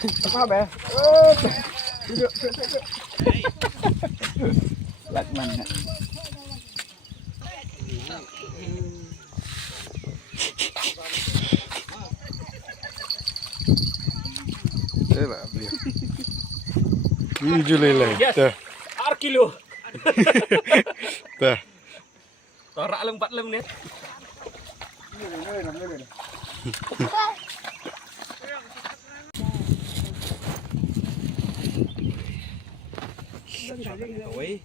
Apa be? Duduk. Lakman. Lah beliau. Julai dah. Kilo. Dah. Torak lem 4 lem nih. Oi.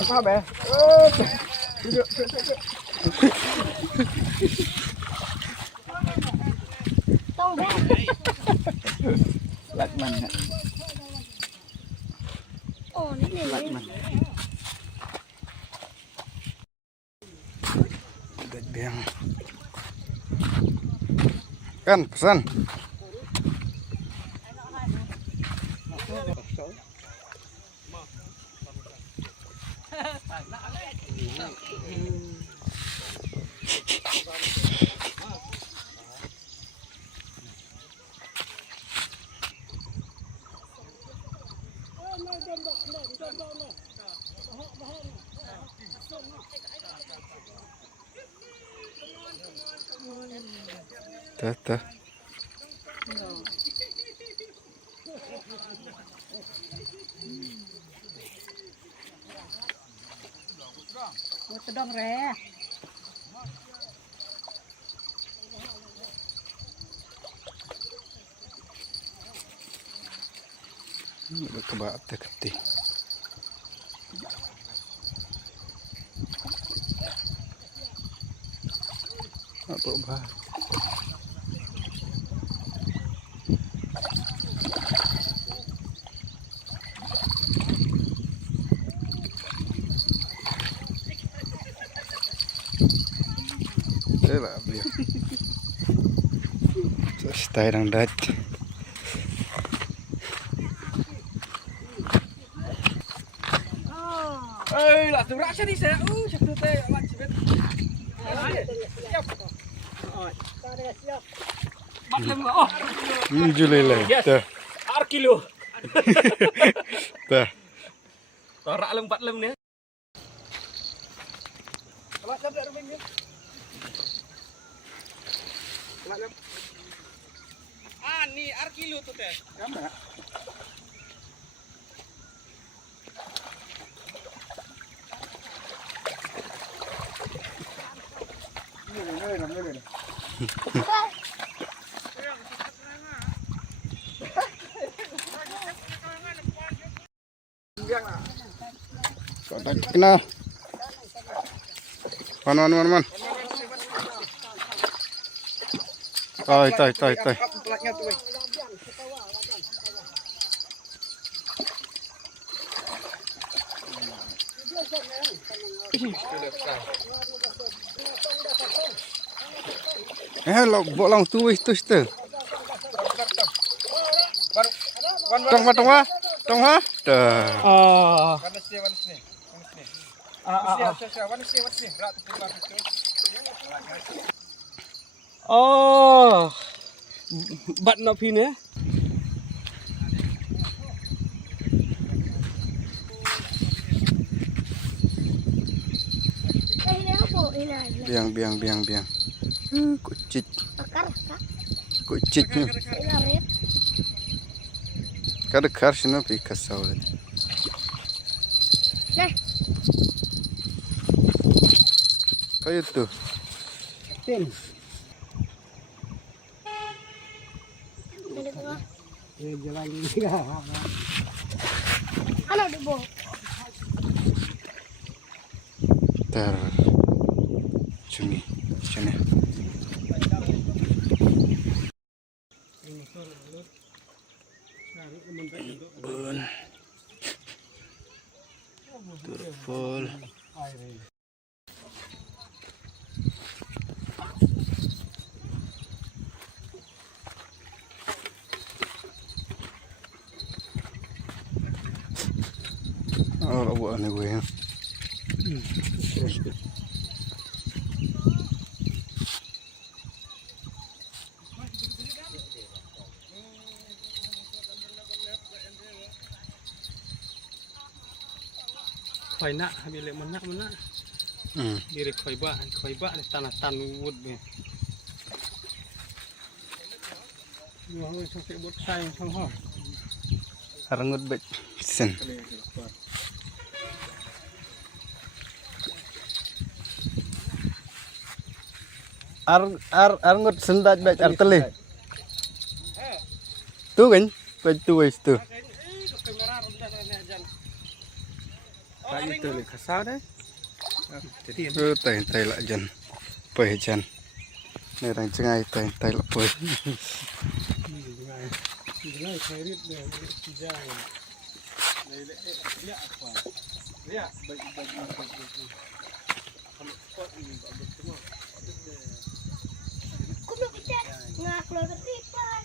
Apa be? Duduk. Lakman. Oh, ini. Lakman. Biang. Kan pesan. Dah. Sedang re. Udah kebak ketih. Apa bah? Lah beliau. Stay dang dat. Lah tu rak sini saya. Satu teh alat sibet. Siap. Oh. 4 lem oh. Julai dah. Kilo. Dah. Torak lem 4 lem nih. Ni kilo tu teh. Kotak kena. Man. Tai. Pelaknya tu. Lo bolang tu itu. Tong ha. Dah. Panas ni. Panas ni. Rak tu keluar tu. Oh. Bat nak pin eh. Ini apa? Ini. Biang. Kucit. Bakar, Kak. Kucitnya. Ini red. Kada karşına bir kasavlı. Nah. Kayu tu. Tin. Dari tengah. Jalan ni. Ano di bawah? Ter. Sini. Bun. Turful. bawa nih gue ya. Khoai nak, habis lek menak. Diri khoai ba di tanah tan wood ni. Wah, sampai buat sayang sama. Harangut bet sen. Arngut sendat bet arteli. Tu kan? Bet tu wis tu. Kayu tu le kasar deh. Tu tai la jan. Pai jan. Ni rang cengai tai la pai. Ini khai rit deh, kijang. Dia apa? Dia baik. Kuno kita nggak keluar tipan.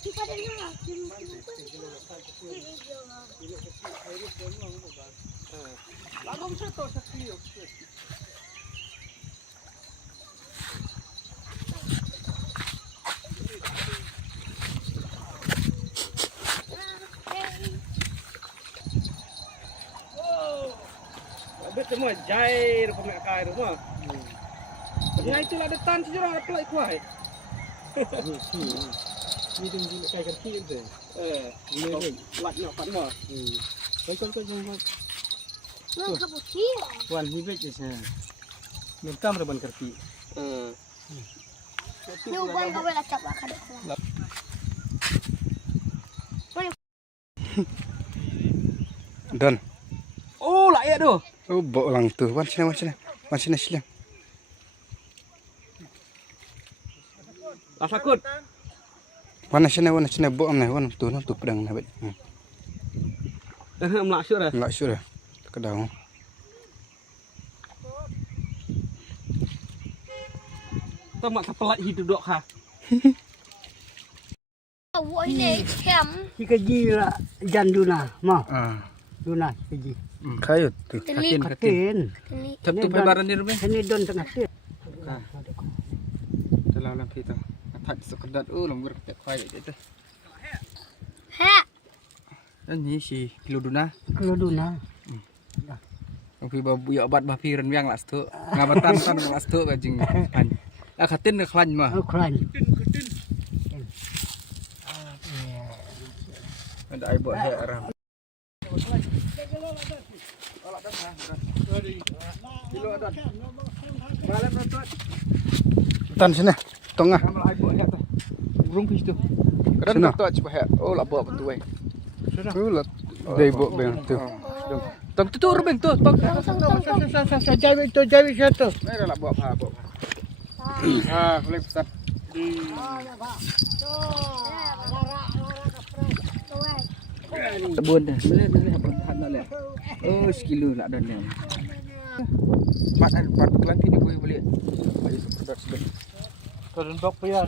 Kita ada nggak? Lalu satu sakit. Abis semua jai rumah kai rumah. Yang itu lah detan sejarah apa lagi kuai. Ini tinggi kai kerti itu. Ini lak nak pat mah. Kau. Nggak kebukin. Wan hibet je saya. Mintam reban kerti. Nyuban kau boleh cap lah kadang. Dan. Oh, lah ya tu. Oh, bawa lang tu. Wan sini silang. Tak takut. Wan sini bawa wan tu pedang nak bet. Melak syur dah. Enggak sure. Kedau. Tao mặc thập lại hít được hả? Wah ini kem. Jika jira jan duna, mah duna ji. Kayu tu. Telik. Katin. Telik. Chập tụ phải baran đi rồi. Ini don tengah tu. Dalam lam kita. Thật sự kedat làm người kẹt khoai vậy tu. Ha. Ini si kilo duna. Kalau duna. Tapi babu ya obat bapi renang las tu. Ngabatan kan las tu kajing pan. Katin được khăn mà. Kran. Ada ai buat hek arah. Tan sini. Tengah. Ada ai buat hek tu. Rung pis tu. Kadang Sana. tu aja hek. Oh lah buat betul eh. Ulat. Dai bawa beng tu. Tam tu rubeng tu. Tam. Jawi satu. Ni dah lah buat apa. Boleh pesan. Tebun dah. Boleh apa nak. Oh, sekilo nak dan ni. Empat kelanti ni boleh. Boleh sekedar sebut. Turun bok payah.